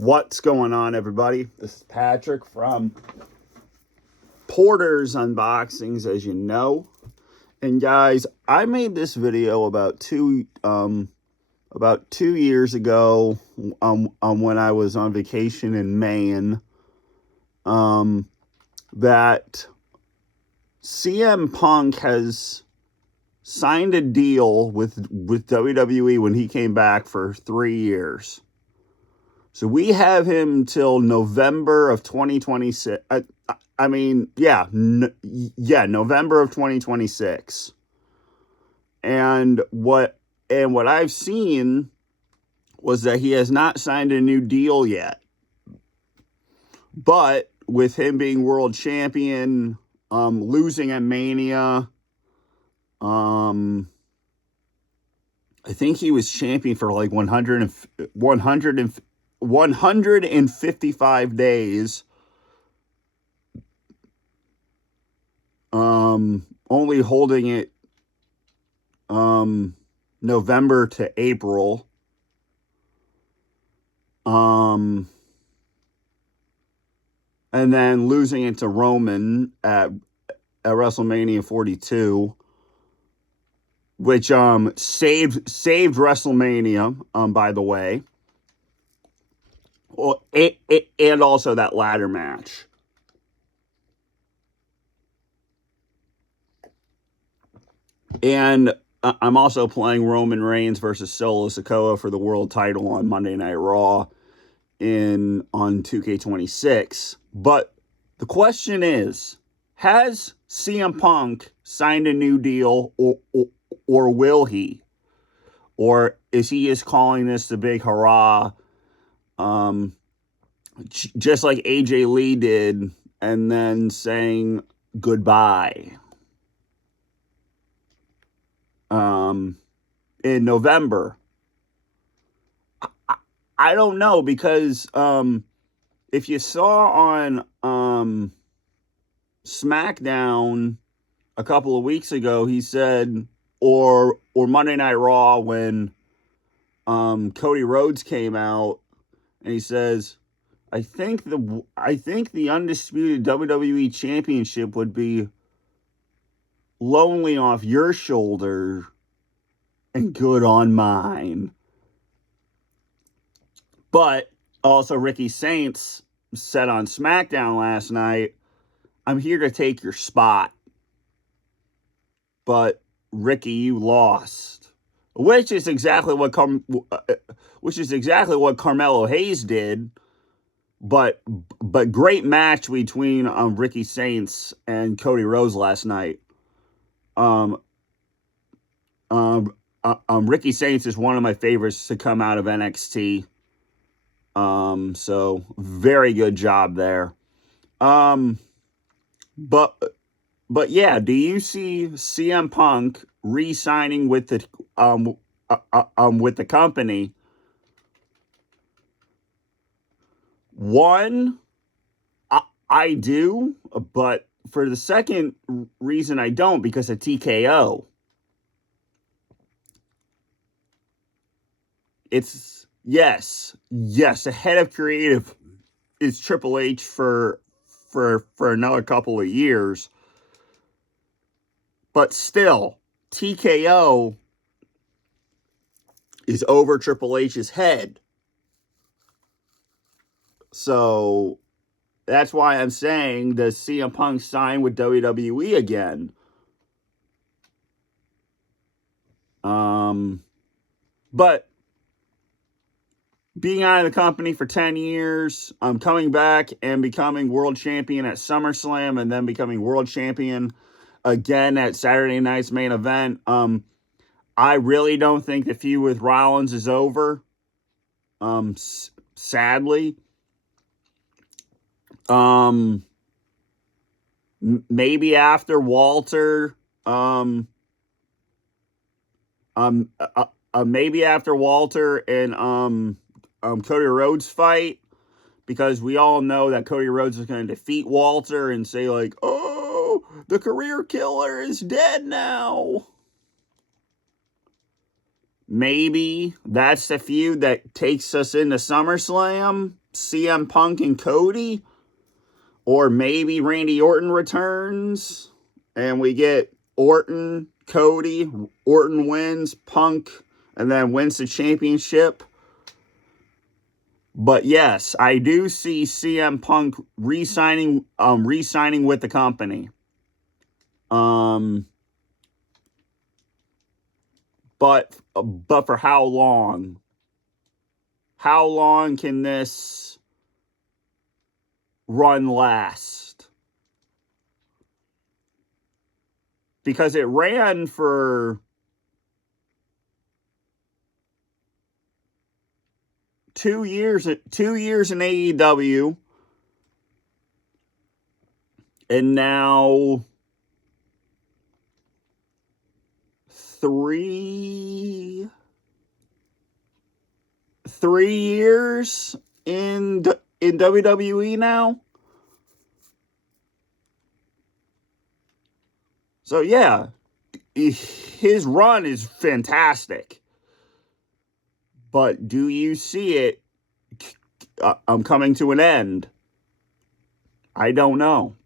What's going on, everybody? This is Patrick from Porter's Unboxings, as you know. And guys, I made this video about two years ago when I was on vacation in Maine, that CM Punk has signed a deal with WWE when he came back for 3 years. So we have him till November of 2026. November of 2026. And what I've seen was that he has not signed a new deal yet. But with him being world champion, losing at Mania, I think he was champion for like 155 days. Only holding it November to April. And then losing it to Roman at WrestleMania 42, which saved WrestleMania, by the way. Well, and also that ladder match. And I'm also playing Roman Reigns versus Solo Sikoa for the world title on Monday Night Raw on 2K26. But the question is, has CM Punk signed a new deal, or will he? Or is he just calling this the big hurrah, just like AJ Lee did, and then saying goodbye in November? I don't know, because if you saw on SmackDown a couple of weeks ago, he said, or Monday Night Raw when Cody Rhodes came out, and he says, I think the undisputed WWE Championship would be lonely off your shoulder and good on mine. But also Ricky Saints said on SmackDown last night, I'm here to take your spot. But Ricky, you lost. Which is exactly what Carmelo Hayes did. But great match between Ricky Saints and Cody Rhodes last night. Ricky Saints is one of my favorites to come out of NXT. So very good job there. But yeah, do you see CM Punk re-signing with the company? One, I do, but for the second reason I don't, because of TKO. It's yes, the head of creative is Triple H for another couple of years. But still, TKO is over Triple H's head. So that's why I'm saying, does CM Punk sign with WWE again? But being out of the company for 10 years, coming back and becoming world champion at SummerSlam, and then becoming world champion again at Saturday night's main event. I really don't think the feud with Rollins is over. Sadly. Maybe after Walter, maybe after Walter and Cody Rhodes fight, because we all know that Cody Rhodes is going to defeat Walter and say like, oh, the career killer is dead now. maybe that's the feud that takes us into SummerSlam, CM Punk and Cody. Or maybe Randy Orton returns and we get Orton, Cody, Orton wins, Punk, and then wins the championship. But yes, I do see CM Punk re-signing with the company. But for how long? How long can this run last? Because it ran for 2 years in AEW, and now 3 years in WWE now. So yeah, his run is fantastic. But do you see it coming to an end? I don't know.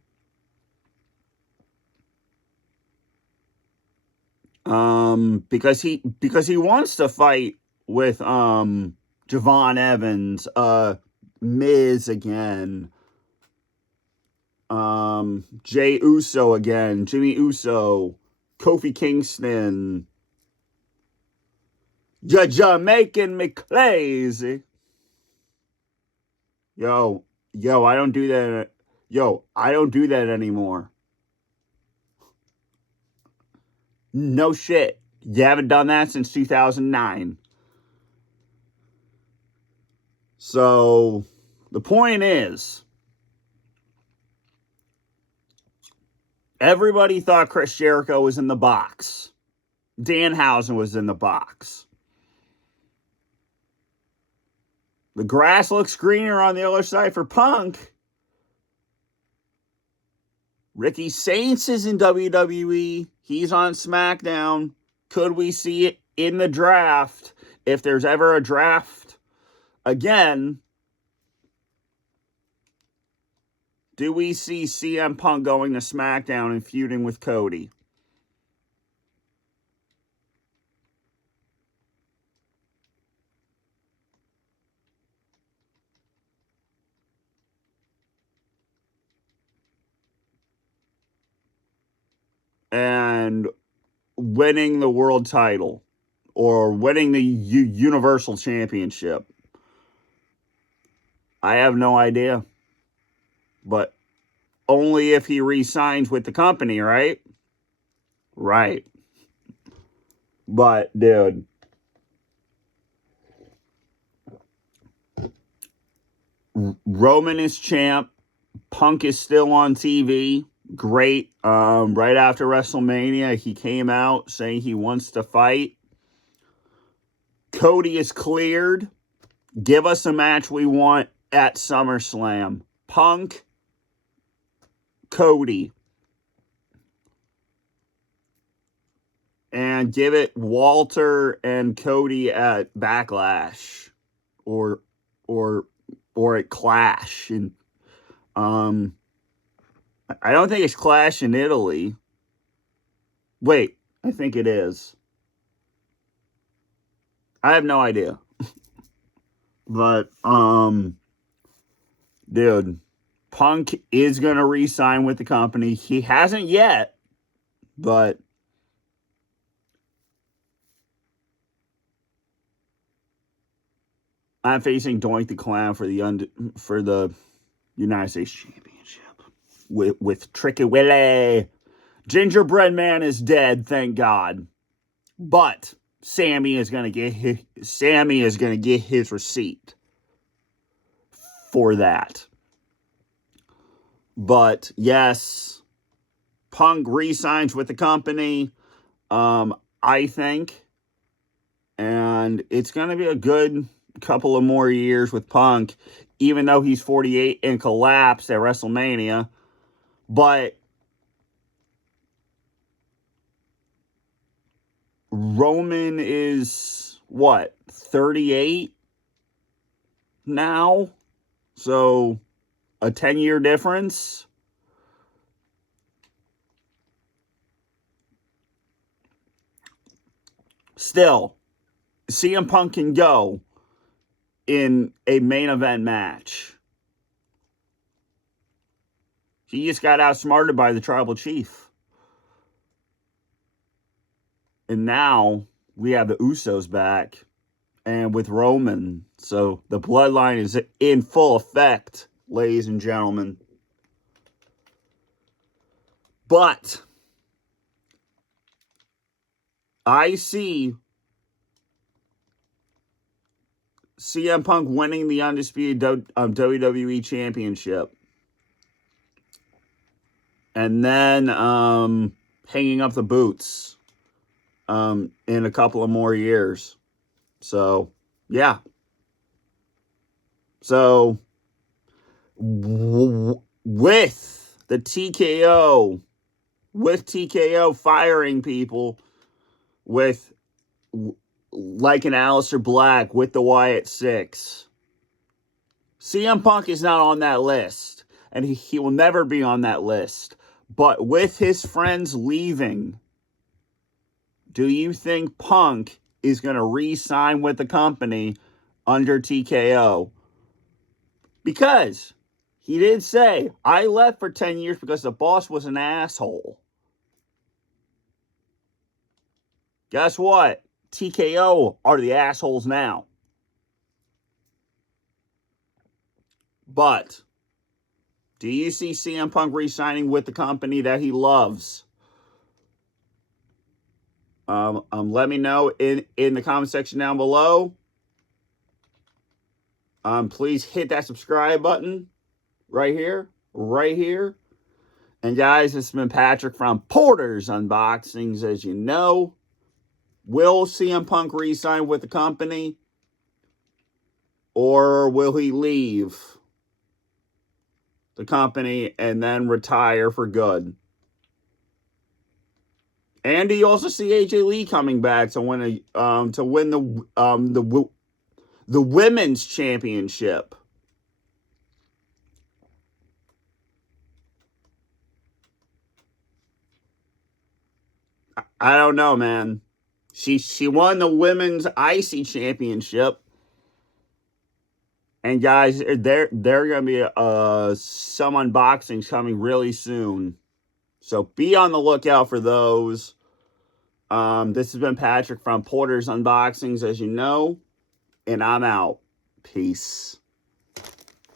Because he wants to fight with Javon Evans, Miz again, Jey Uso again, Jimmy Uso, Kofi Kingston. You're making me crazy. Yo, I don't do that. I don't do that anymore. No shit. You haven't done that since 2009. So, the point is, everybody thought Chris Jericho was in the box. Danhausen was in the box. The grass looks greener on the other side for Punk. Ricky Saints is in WWE. He's on SmackDown. Could we see it in the draft? If there's ever a draft again, do we see CM Punk going to SmackDown and feuding with Cody? And winning the world title or winning the Universal Championship? I have no idea. But only if he re-signs with the company, right? Right. But, dude, Roman is champ. Punk is still on TV. Great. Right after WrestleMania, he came out saying he wants to fight. Cody is cleared. Give us a match we want at SummerSlam. Punk, Cody. And give it Walter and Cody at Backlash. Or at Clash. And I don't think it's Clash in Italy. Wait, I think it is. I have no idea. But, dude, Punk is going to re-sign with the company. He hasn't yet, but I'm facing Doink the Clown for the United States Championship with Tricky Willie. Gingerbread Man is dead, thank God. But Sammy is gonna get his receipt for that. But yes, Punk re-signs with the company. I think, and it's gonna be a good couple of more years with Punk, even though he's 48 and collapsed at WrestleMania. But Roman is what, 38 now? So a 10-year difference. Still, CM Punk can go in a main event match. He just got outsmarted by the Tribal Chief. And now we have the Usos back and with Roman. So the bloodline is in full effect, ladies and gentlemen. But I see CM Punk winning the undisputed WWE Championship. And then hanging up the boots in a couple of more years. So, yeah. So, with the TKO, with TKO firing people, with like an Aleister Black, with the Wyatt Six, CM Punk is not on that list. And he will never be on that list. But with his friends leaving, do you think Punk is going to re-sign with the company under TKO? Because he did say, I left for 10 years because the boss was an asshole. Guess what? TKO are the assholes now. But do you see CM Punk re-signing with the company that he loves? Let me know in the comment section down below. Please hit that subscribe button right here. And guys, it's been Patrick from Porter's Unboxings. As you know, will CM Punk re-sign with the company? Or will he leave the company and then retire for good? And do you also see AJ Lee coming back to win the women's championship? I don't know, man. She won the women's IC championship. And guys, there gonna be some unboxings coming really soon. So be on the lookout for those. This has been Patrick from Porter's Unboxings, as you know, and I'm out. Peace.